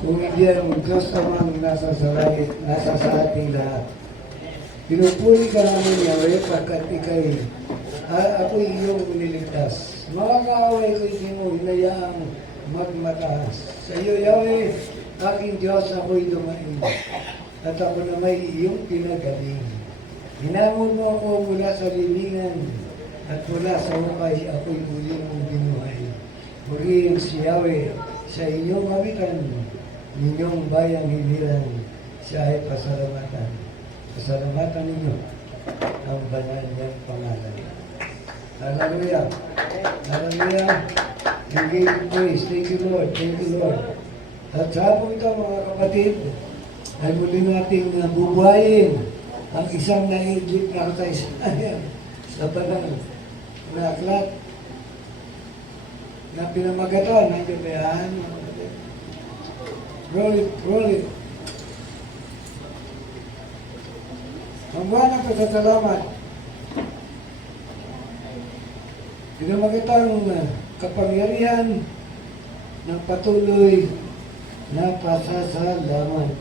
Kung hindi ang Diyos naman nasa sa ating lahat. Pinupuri ka namin, Yahweh, pagkat ikay, ako'y iyong niligtas. Mga kaaway ko hindi mo hinayaang magmataas. Sa iyo, Yahweh, aking Diyos, ako'y lumain. At ako na may iyong pinagaling. Hinamon mo ako mula sa lilingan at mula sa hukay, ako'y muli mong binuhay. Purihin si Yahweh sa inyong kawitan, ninyong bayang hiliran, siya ay pasalamatan. Pasalamatan ninyo ang banal niyang pangalan. Hallelujah! Hallelujah! We give you praise. Thank you, Lord. Thank you, Lord. At sa hapon ito, mga kapatid, ay muli nating bubuhayin ang isang naigip na kasaysayan sa banal na aklat na pinamagatan. Nandiyan ba yan? Roll it, roll it. Ang buwan ng pasasalamat. Pinamagatan kapangyarihan ng patuloy na pasasalamat.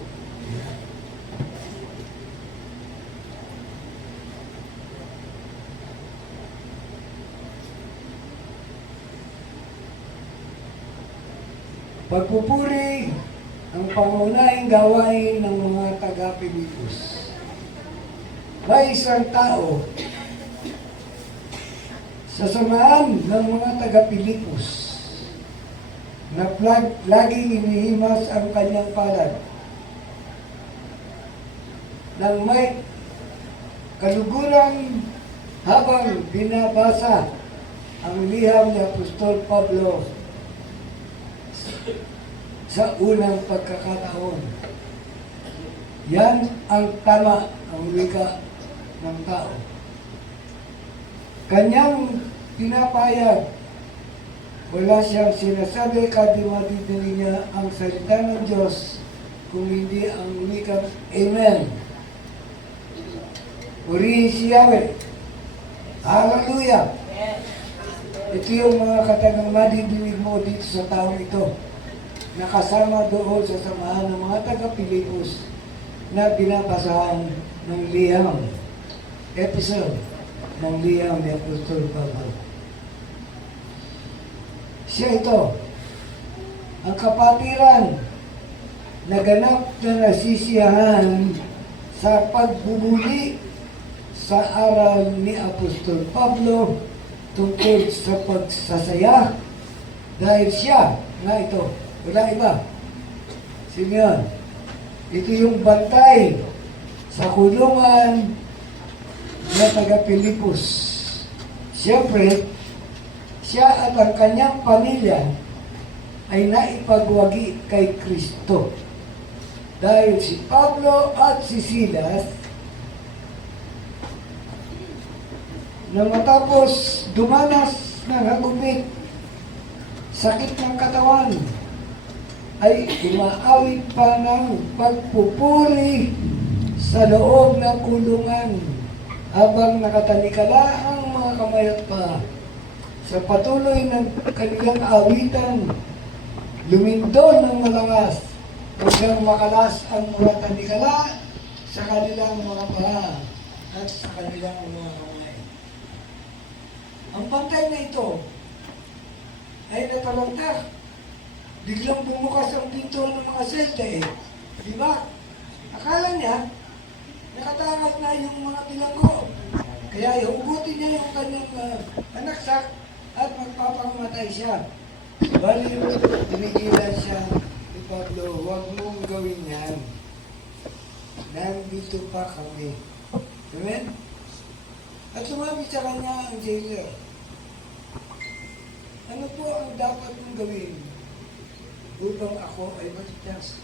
Pagpupuri ang pangunahing gawain ng mga taga-Pilipos. May isang tao sa samaan ng mga taga-Pilipos na laging inihimas ang kanyang palad nang may kaluguran habang binabasa ang liham ni Apostol Pablo sa unang pagkakataon. Yan ang tama, ang wika ng tao. Kanyang pinapayag, wala siyang sinasabi kasi matitili niya ang salita ng Diyos kung hindi ang wikang Amen. Purihin si Yahweh. Hallelujah! Ito yung mga katagang madidinig mo dito sa taong ito. Nakasama doon sa samahan ng mga taga-Pilipos na binabasahan ng liham, episode ng liham ni Apostol Pablo. Siya ito, ang kapatiran na ganap na nasisiyahan sa pagbubuli sa aral ni Apostol Pablo tungkol sa pagsasaya dahil siya nga ito. Wala iba. Sino yan? Ito yung bantay sa kulungan na taga-Pilipos. Siyempre, siya at ang kanyang pamilya ay naipagwagi kay Kristo. Dahil si Pablo at si Silas na matapos dumanas ng hagupit, sakit ng katawan, ay umaawit pa ng pagpupuri sa loob ng kulungan habang nakatalikala ang mga kamayat pa. Sa patuloy ng kanilang awitan, lumindol ng malakas hanggang makalas ang mga talikala sa kanilang mga paa at sa kanilang mga kamay. Ang bantay na ito ay natalanta. Biglang bumukas ang pinto ng mga selda eh. Di ba? Akala niya, nakatangas na yung mga bilanggo. Kaya ihugutin niya yung kanyang anaksak at magpapamatay siya. Bali, tinigilan siya ni Pablo, huwag mong gawin yan. Nandito pa kami. Amen? At lumapit sa kanya ang jailer. Ano po ang dapat mong gawin upang ako ay maligtas?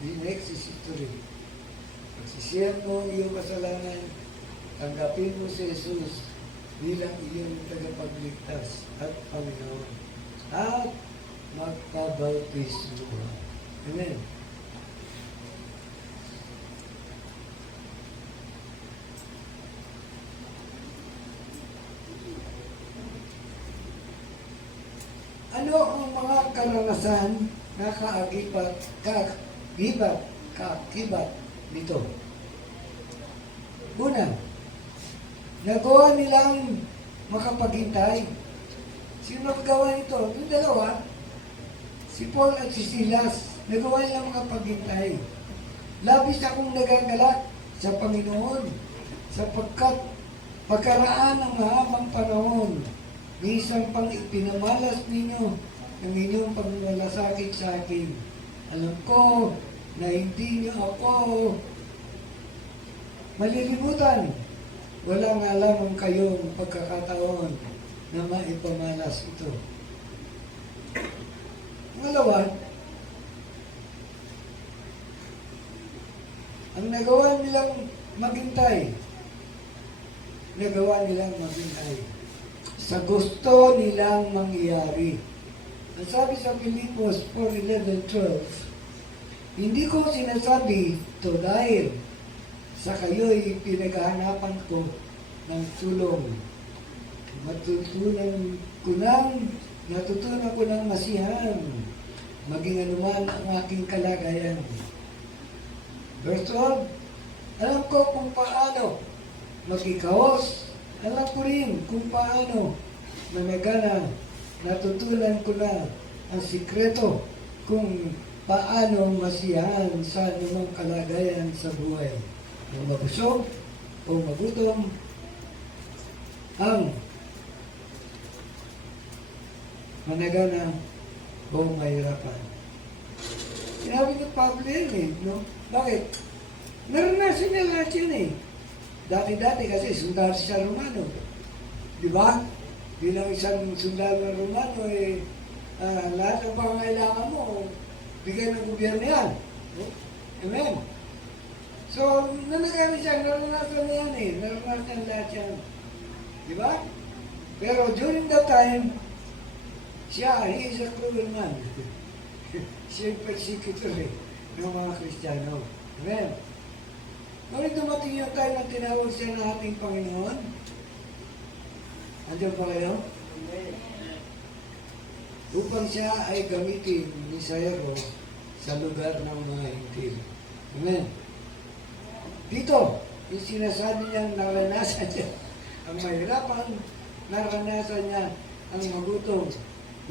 The next is history. Pagsisiyan mo ang iyong kasalanan, tanggapin mo si Jesus bilang iyong tagapagligtas at Panginoon. At magpabautismo. Amen. Ano ang mga karanasan na kaakibat nito. Una, nagawa nilang makapaghintay. Sino nagawa nito? Yung dalawa, si Paul at si Silas, nagawa nilang makapaghintay. Labis akong nagagalak sa Panginoon sapagkat pagkaraan ng mahabang panahon, minsan pang ipinamalas ninyo ang inyong pagmalasakit sa akin. Alam ko na hindi niyo ako malilimutan. Walang alam kayong pagkakataon na maipamalas ito. Pangalawa, ang nagawa nilang maghintay, sa gusto nilang mangyari. Ang sabi sa Filipos 4:11-12, hindi ko sinasabi ito dahil sa kayo'y pinaghahanapan ko ng tulong. Natutunan ko ng masiyahan, maging anuman ang aking kalagayan. Verse 12, alam ko kung paano magkikaos. Alam ko rin kung paano managana. Natutunan ko na ang sikreto kung paano masiyahan sa anumang kalagayan sa buhay. Kung mabusog o magutom, ang managana o mahirapan. Sinabi ni Pablo yan no? Bakit? Naranasan niya lahat yun Dati-dati kasi sundalo siya Romano. Di ba? Bilang isang sundalo ng Romano, lahat ng pangangailangan mo, bigay ng gobyerno yan. Amen? So, nanagano siya, naranasan niya yan naranasan lahat yan. Di ba? Pero during that time, he is a cruel man. Siya yung persecutor ng mga Kristiyano. Amen? Ngunit dumating yung time na tinawag siya ng ating Panginoon. Andiyan pa kayo? Upang siya ay gamitin ni Sayro sa lugar ng mga hintil. Amen? Dito, yung sinasabi niyang naranasan niya ang mahirapan, naranasan niya ang magutom.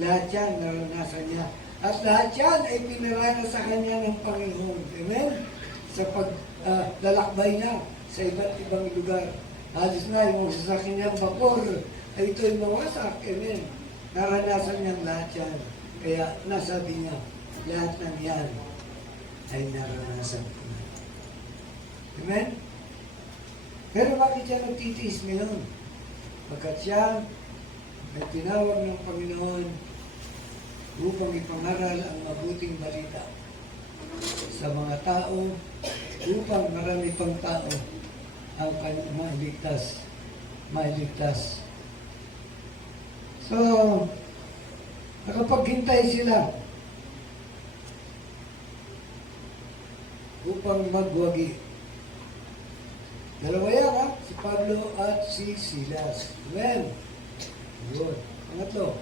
Lahat yan naranasan niya. At lahat yan ay pinaranas sa kanya ng Panginoon. Amen? Sa paglalakbay niya sa iba't ibang lugar. Halos nga yung sasakyan niyang vapor ay ito'y mawasak. Amen? Naranasan niyang lahat yan. Kaya nasabi niya, lahat ng yan ay naranasan ko na. Amen? Pero bakit siya nagtitiis ngayon? Pagkat siya ay tinawag ng Panginoon upang ipangaral ang mabuting balita sa mga tao upang marami pang tao ang mailigtas. So, nakapaghintay sila upang magwagi. Dalawa yan si Pablo at si Silas. Amen. Yun. Pangatlo.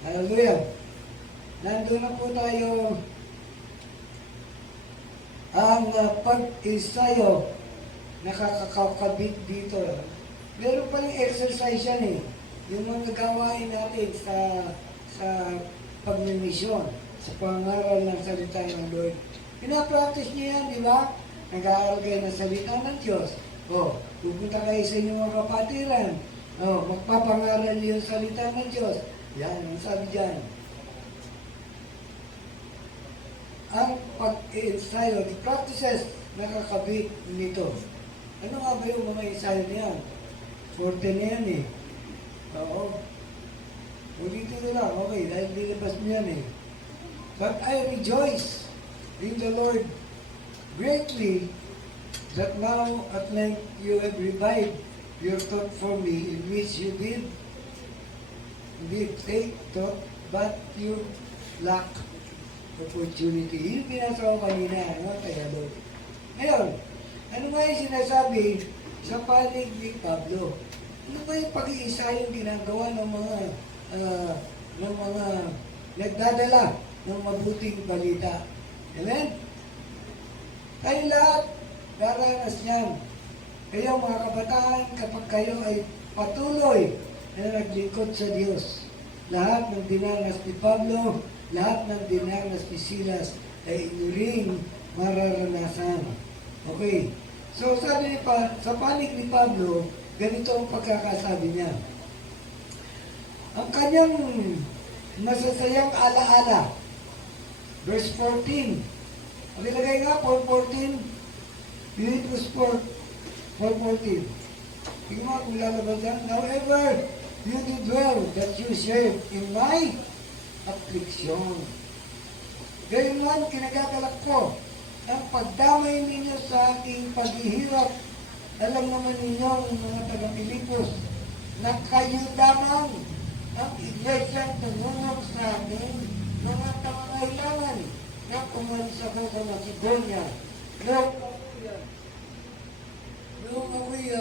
Hallelujah. Nandun na po tayo ang pag-isayo nakakakabit dito. Meron pa rin exercise yan yung mga gawain natin sa pagmimisyon, sa pangaral ng salita ng Lord. Pinapractice niyo yan, di ba? Nag-aaral kayo ng salita ng Diyos. Pupunta kayo sa inyong mga kapatiran. Magpapangaral niyo yung salita ng Diyos. Yan, ang sabi dyan. Ang pag-ensayo, the practices nakakabit nito. Ano nga ba yung mga ensayo niyan? 14 na yan Oo. Ulitin ko lang, okay, dahil nilabas mo yan But I rejoice in the Lord greatly that now at length you have revived your thought for me, in which you did take thought, but you lack opportunity. Yung pinasa ko kanina, kaya Lord. Ngayon, ano Yun nga yung sinasabi sa panig ni Pablo. Ano ba yung pag-iisa yung ginagawa ng mga nagdadala ng mabuting balita? Amen? Tayo lahat, daranas yan. Kayo mga kabataan, kapag kayo ay patuloy na naglingkod sa Diyos, lahat ng dinanas ni Pablo, lahat ng dinanas ni Silas ay inyo rin mararanasan. Okay. So sabi pa, sa panig ni Pablo, ganito ang pagkakasabi niya. Ang kanyang masasayang alaala, verse 14. Ang ilagay nga, 4:14, Philippians 4:14. Tingnan mo kung lalabas yan. However, you did well that you shared in my affliction. Gayun man, kinagagalak ko ang pagdamay ninyo sa aking paghihirap. Alam naman ninyo, mga taga-Pilipos, na kayo lamang ang iglesyang tumulong sa amin mga pangangailangan na umalis ako sa Macedonia. Noong ako'y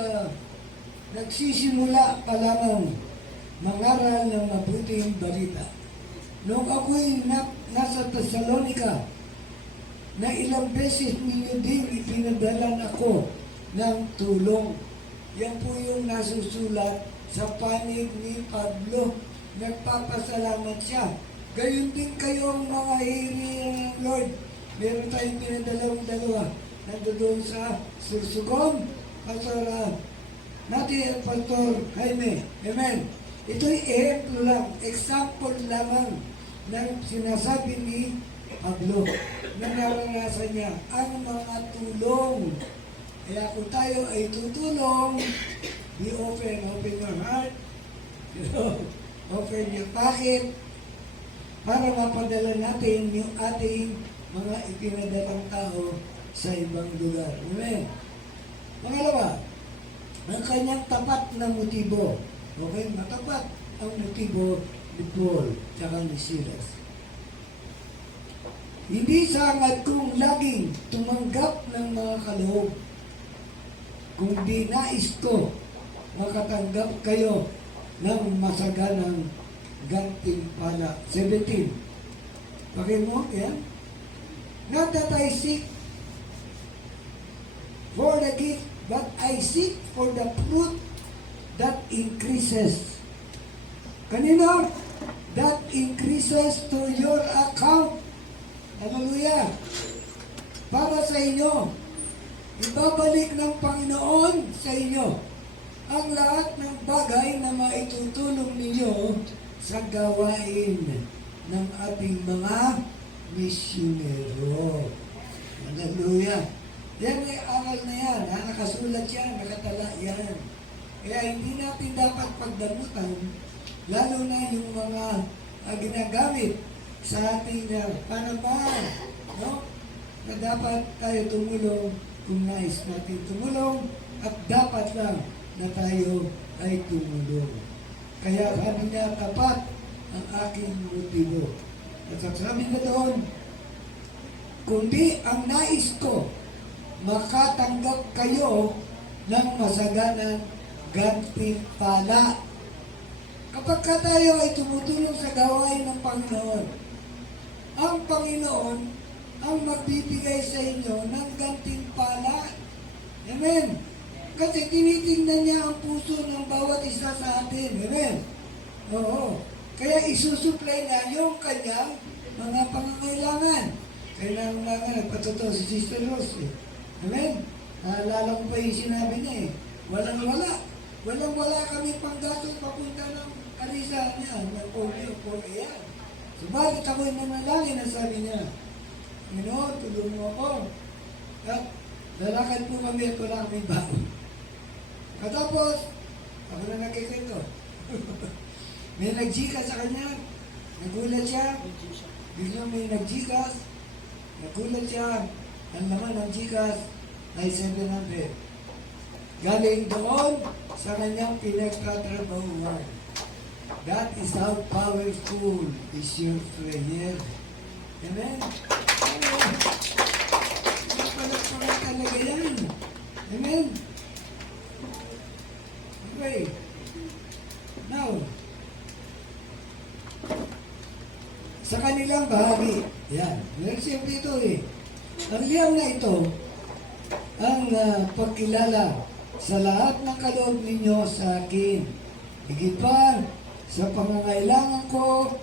nagsisimula pa lamang mangaral ng mabuting balita. Noong ako'y nasa Thessalonica, na ilang beses ninyo din ipinadalan ako ng tulong. Yan po yung nasusulat sa panig ni Pablo. Nagpapasalamat siya. Gayun din kayong mga hiri ng Lord. Meron tayong pinadalawang dalawa. Nandoon sa Sursugon, Pastor natin, Pastor Jaime. Amen. Ito'y ehemplo lang, example lamang ng sinasabi ni Pablo na naranasan niya ang mga tulong. Kaya kung tayo ay tutulong, be open your heart, open your pocket, para mapadala natin yung ating mga ipinadalang tao sa ibang lugar. Amen. Pangalawa, ang kanyang tapat na motibo. Okay, matapat ang motibo ni Paul at ni Silas. Hindi sangad kong laging tumanggap ng mga kaloob, kundi nais ko makatanggap kayo ng masaganang gantimpala. 17. Pakinggan mo, yan. Not that I seek for the gift, but I seek for the fruit that increases. Kanino? That increases to your account. Hallelujah! Para sa inyo, ibabalik ng Panginoon sa inyo ang lahat ng bagay na maitutulong ninyo sa gawain ng ating mga misyonero. Hallelujah! Yan ay aral na yan. Nakasulat yan, nakatala yan. Kaya hindi natin dapat pagdamutan, lalo na yung mga ginagamit sa ating panamaan, no? Na dapat tayo tumulong kung nais natin tumulong at dapat lang na tayo ay tumulong. Kaya sabi niya, tapat ang aking motibo. At sabi na doon, kundi ang nais ko, makatanggap kayo ng masaganang gantimpala. Kapag ka tayo ay tumutulong sa gawain ng Panginoon, ang Panginoon ang magbibigay sa inyo ng gantimpala. Amen. Kasi tinitingnan niya ang puso ng bawat isa sa atin. Amen. Oo. Kaya isusupply na yung kanyang mga pangangailangan. Kaya nga nagpatotoo si Sister Rose. Amen. Naalala ko pa yung sinabi niya eh. Walang-wala. Walang-wala kami panggastos papunta ng kalisa niya. Ng polio, yan. Subalit ako'y nanalangin na sabi niya, Panginoon, tulungan mo ako. At lalakad po kami at wala kaming baon. Katapos, ako na nagkikwento. May nag-Gcash sa kanya. Nagulat siya. Biglang may nag-Gcash. Nagulat siya. Ang laman ng Gcash ay 700. Galing doon sa kanyang pinagtatrabahuan. That is how powerful is your prayer. Amen? Palagpagan talaga yan. Amen? Okay. Now, sa kanilang bahagi, yan, meron siya dito eh. Ang liyam na ito, ang pagkilala sa lahat ng kaloob ninyo sa akin. Higit pa sa pangangailangan ko,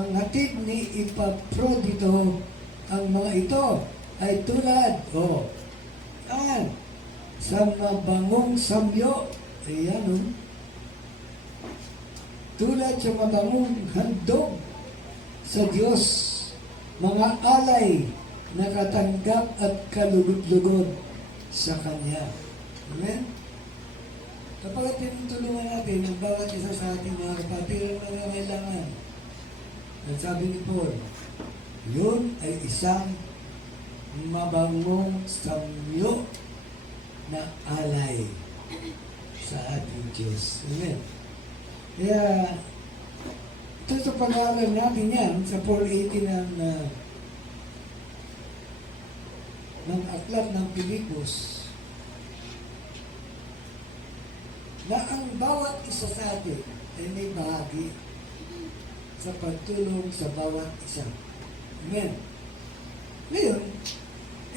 ang hatid ni Epaprodito, ang mga ito ay tulad, sa mabangong samyo, ayan, tulad sa mabangong handog sa Diyos, mga alay na katanggap at kalugod-lugod sa Kanya. Amen? Kapag tinutulungan natin ang bawat isa sa ating mga kapatid ang nangangailangan, at sabi ni Paul, yun ay isang mabangong samyo na alay sa ating Diyos. Amen? Kaya, ito sa pag-aaral natin yan, sa 480 ng aklat ng Pilipos, na ang bawat isa sa atin ay may bahagi sa pagtulong sa bawat isa. Amen. Ngayon,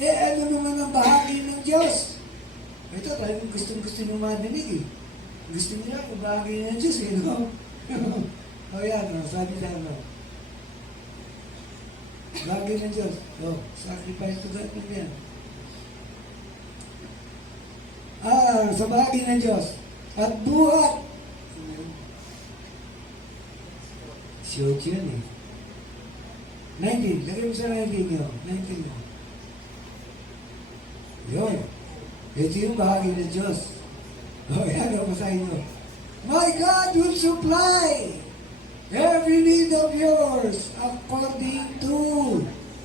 ano naman ang bahagi ng Diyos? Ito, talagang gustong-gusto nyo madinig eh. Gusto niya ang bahagi ng Diyos eh, no? O yan, sabi sa bahagi ng Diyos. Sacrifice to God mo yan. Sa bahagi ng Diyos. At buhat. Siyot yun eh. 19. Lagay mo sa 19 yun. 19 mo. Yun. Ito yung bahagi ng Diyos. Yan ang masahin nyo. My God will supply every need of yours according to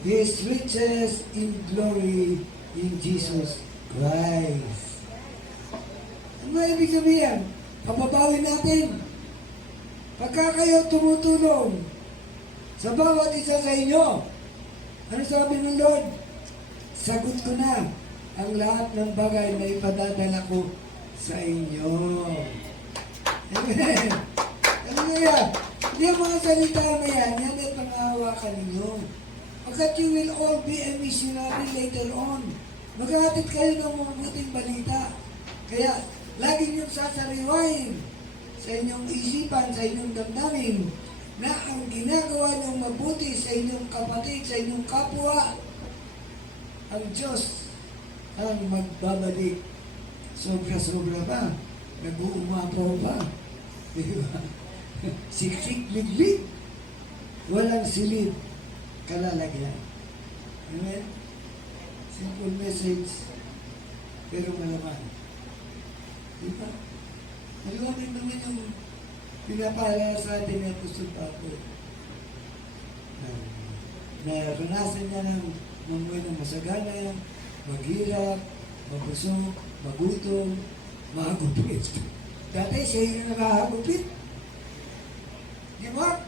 His riches in glory in Jesus Christ. Ano ibig sabihin? Papabawin natin. Pagka kayo tumutulong sa bawat isa sa inyo, ano sabi ng Lord? Sagot ko na ang lahat ng bagay na ipadadala ko sa inyo. Amen. Ano na yan? Yung mga salita na yan ay panghawakan ninyo. Pagkat you will all be a missionary later on. Maghahatid kayo ng mabuting balita. Kaya, lagi niyong sasariwain sa inyong isipan, sa inyong damdamin, na ang ginagawa niyong mabuti sa inyong kapatid, sa inyong kapwa, ang Diyos ang magbabalik. Sobra-sobra pa. Nag-uumapaw pa. Diba? Siksik, liglig. Walang silid. Kalalagyan. Amen? Simple message. Pero malaman. Diba? Maluwagin naman yung pinapaalala sa atin ng Apostol Pablo. Naranasan niya ng mamuhay ng masagana, maghirap, mabusog, magutom, mahagupit. Dati siya yung nakahagupit. Di ba?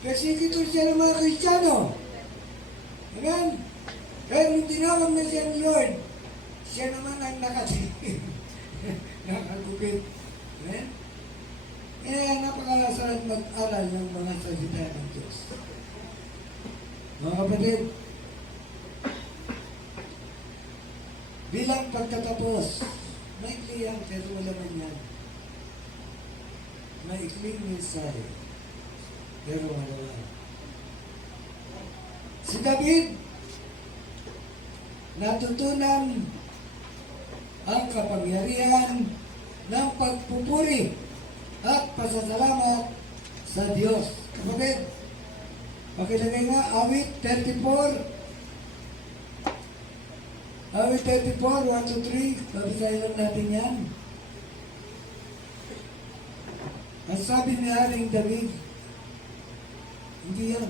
Persecutor siya ng mga Kristiyano. Amen? Kaya nung tinawag na siya ng Lord, siya naman ang nakatingin. Nakagupit. Amen? Kaya napakasarap mag-aral ng mga salita ng Diyos. Mga kapatid, bilang pagtatapos, maikli yan, pero wala man yan. Maikling mensahe, pero wala yan. Si David, natutunan ang kapangyarihan ng pagpupuri at pasasalamat sa Diyos. Kapatid, pakilagay nga, awit 34. Awit 34, 1 to 3. Babisahin lang natin yan. Ang sabi ni Haring David, hindi yan.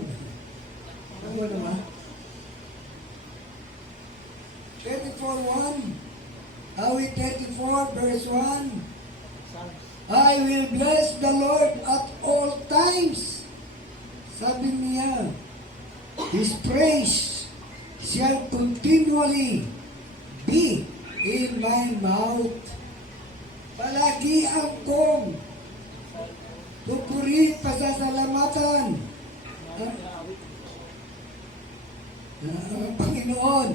Ano naman? 34:1. Awit 34, verse 1. I will bless the Lord at all times. Sabi niya, His praise shall continually be in my mouth. Palagi akong pupurihin, pasasalamatan ang Panginoon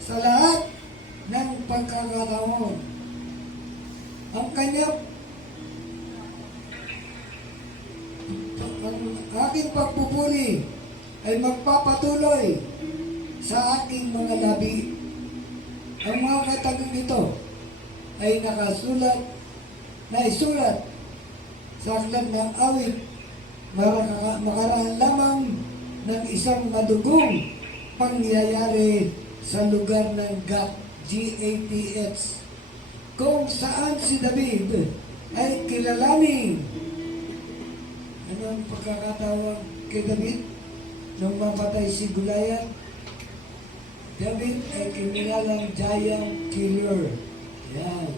sa lahat ng pagkakataon. Ang kanyang ang aking pagpupuri ay magpapatuloy sa aking mga labi. Ang mga katagang ito ay naisulat sa aklat ng awit, makaraan lamang ng isang madugong pangyayari sa lugar ng GATH, kung saan si David ay kilalaning. Ano ang pagkakatawag kay David nung mapatay si Goliath? David ay kinilalang giant killer. Yan.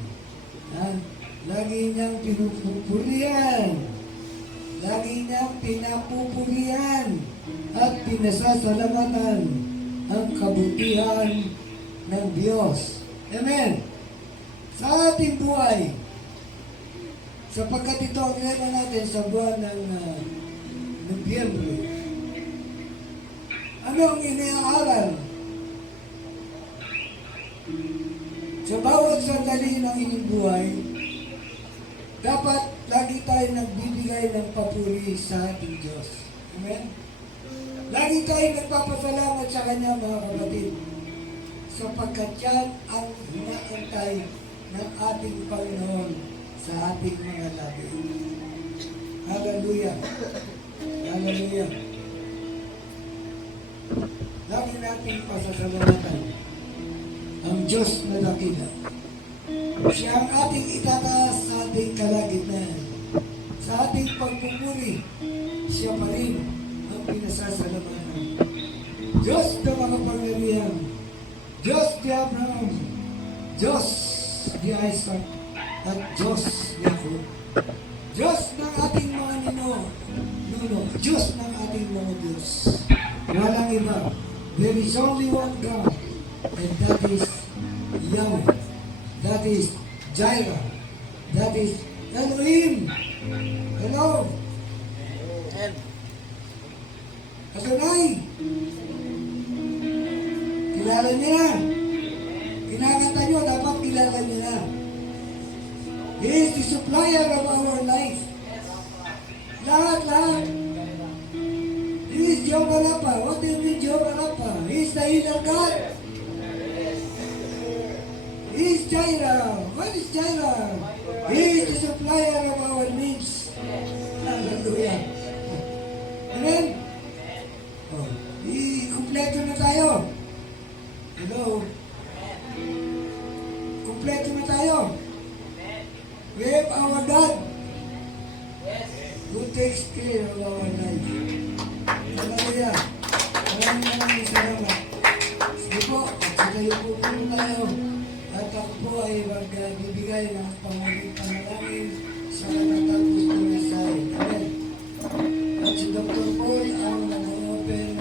Lagi niyang pinupupurihan. Lagi niyang pinapupurihan at pinasasalamatan ang kabutihan ng Diyos. Amen. Sa ating buhay, sapagkat ito ang lema natin sa buwan ng Nobyembre, ano ang iniaaral? Sa bawat sandali ng inyong buhay, dapat lagi tayo nagbibigay ng papuri sa ating Diyos. Amen? Lagi tayo nagpapasalamat sa Kanya, mga kapatid, sapagkat yan ang hinaantay ng ating Panginoon sa ating mga labi. Hallelujah! Hallelujah! Lagi natin pasasalamatan ang Diyos na dakila. Siya ang ating itataas sa ating kalagitnaan. Sa ating pagpupuri, siya pa rin ang pinasasalamatan. Diyos na makapangyarihan, Diyos ni Abraham, Diyos ni Isaac, at Diyos ni Jacob. Diyos ng ating mga nuno, Diyos ng ating mga Diyos. Walang iba. There is only one God, and that is Yahweh. That is Jireh. That is Elohim. Hello. Adonai. Kilala niyo na. Kinakanta niyo, dapat kilala niyo na. He is the supplier of our life. Lahat. He is Jehovah Rapha. What do you mean Jehovah Rapha? He is the healer God. He is Jireh. What is Jireh? He is the supplier of our needs. Hallelujah. Amen? Oh, kumpleto na tayo. Hello? Kumpleto na tayo. We have our God who takes care of our life. Hallelujah. Maraming salamat. Sige po, at tayo po tayo. At ako po ay magbibigay ng pangulit panalangin sa katatapos ng mensahe. Amen. At si Dr. Paul ang nag-open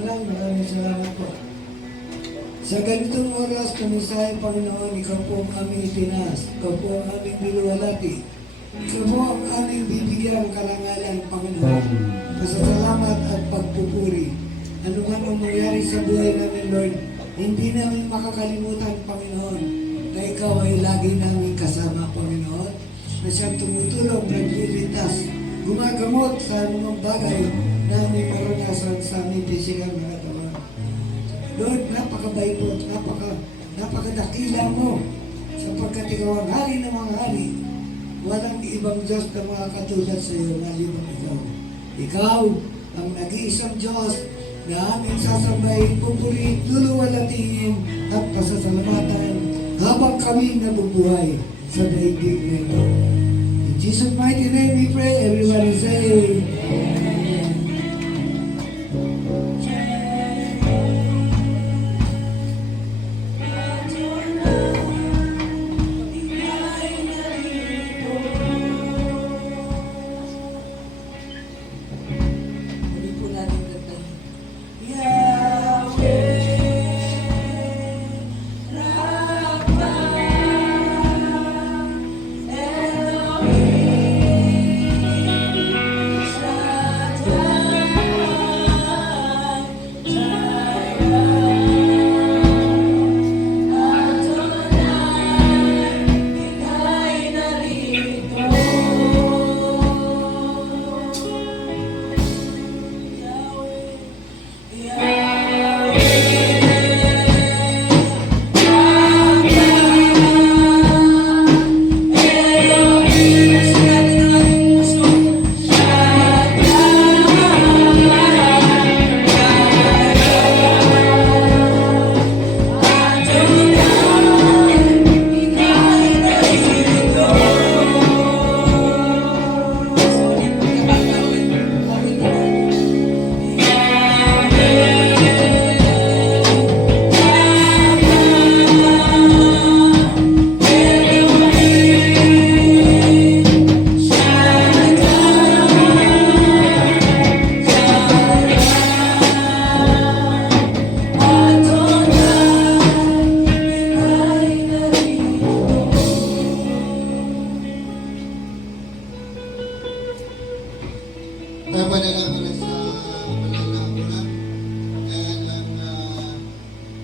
ng maraming salamat po. Sa ganitong oras, kumisahin Panginoon, ikaw po ang aming itinas, ikaw po ang aming binuwalati, ikaw po ang aming bibigyan karangalan, Panginoon. Pasasalamat at pagpupuri. Ano man ang mangyari sa buhay namin, Lord, hindi namin makakalimutan, Panginoon, na ikaw ay lagi namin kasama, Panginoon, na siyang tumutulong, nagliligtas, gumagamot sa anumang bagay na aming maranasan sa aming pisikal na katawan. Lord, napakabait mo, napakadakila mo, sapagkat ikaw ang hari ng mga hari. Walang ibang Diyos na mga katulad sa iyo, maliban ikaw. Ikaw ang nag-iisang Diyos na aming sasambahin, pupurihin, luluwalatingin at pasasalamatan habang kami nabubuhay sa daigdig na ito. In Jesus' mighty name we pray, everybody say, tayo para sa kanilang hapunan. And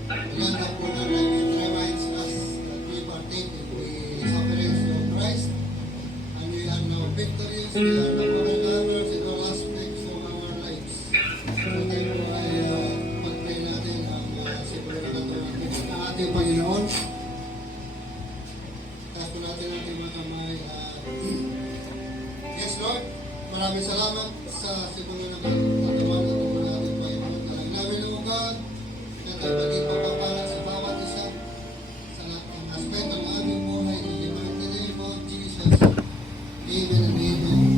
kanilang hapunan ay it reminds us that we partake in the sufferings of Christ and we are now victorious, we are now overcomers in all aspects of our lives. So tayo po ay pag-pray natin ang siguro na ito ng ating Panginoon. Taas po natin ang ating mga kamay. Yes, Lord, maraming salamat sa siguro na katawan at ito na ating Panginoon. Alam namin, O God, na tayo paging papapala sa bawat isa sa lahat ng aspeto ng aming buhay. In the mighty name of Jesus. Amen and amen.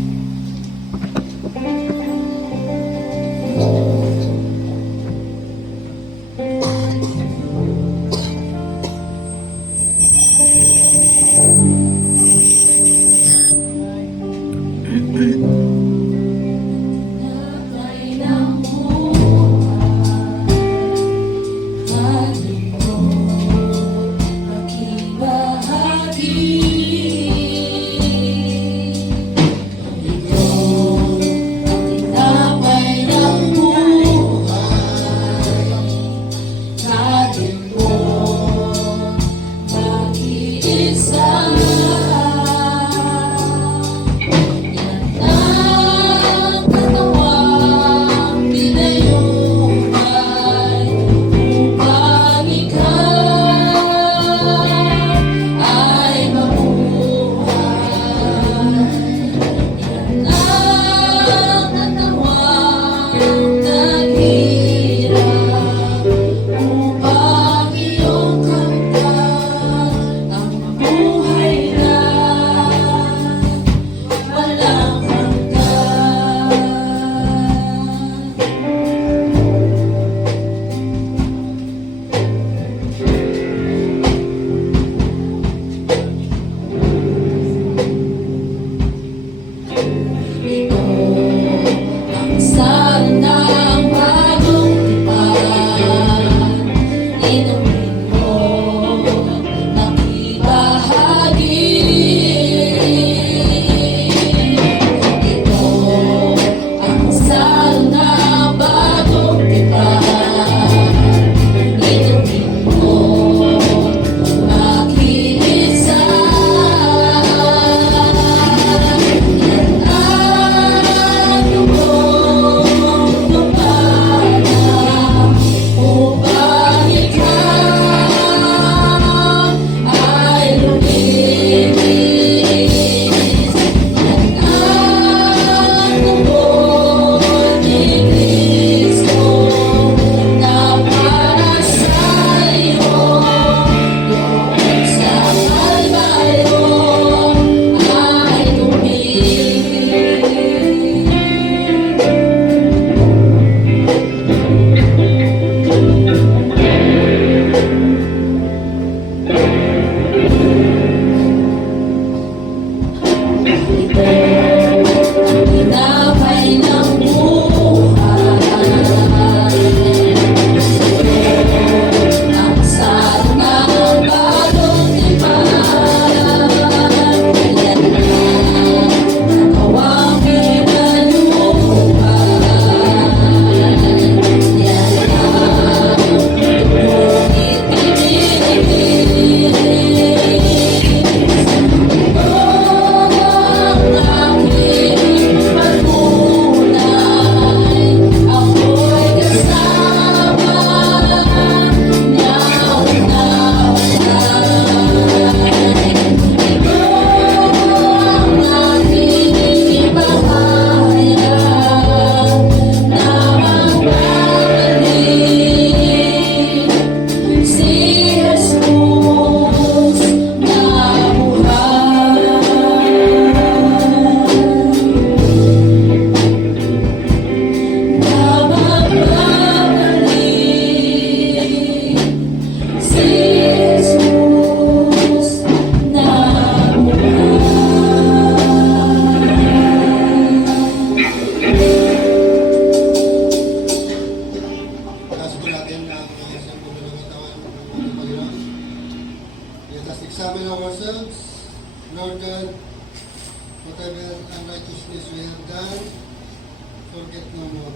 no more.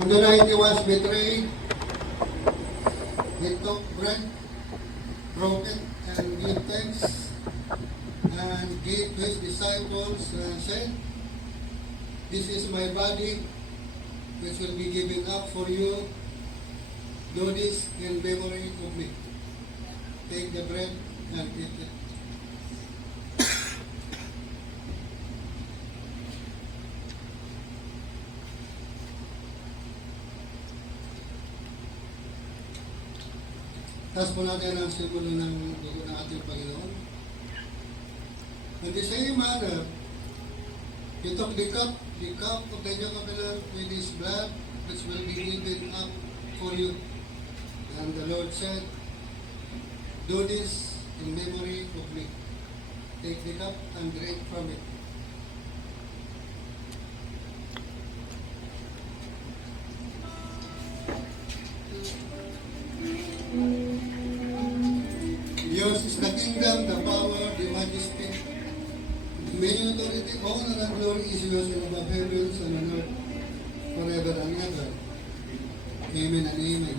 On the night he was betrayed, he took bread, broke it, and gave thanks, and gave to his disciples and said, "This is my body, which will be given up for you. Do this in memory of me." Take the bread and eat it. Taas po natin ang simbolo ng dugo ng ating Panginoon. In the same manner, he took the cup of the new covenant with his blood, which will be given up for you. And the Lord said, "Do this in memory of me." Take the cup and drink from it. Yours is the kingdom, the power, the majesty, dominion, authority, honor, and glory is yours in above heavens and on earth, forever and ever. Amen and amen.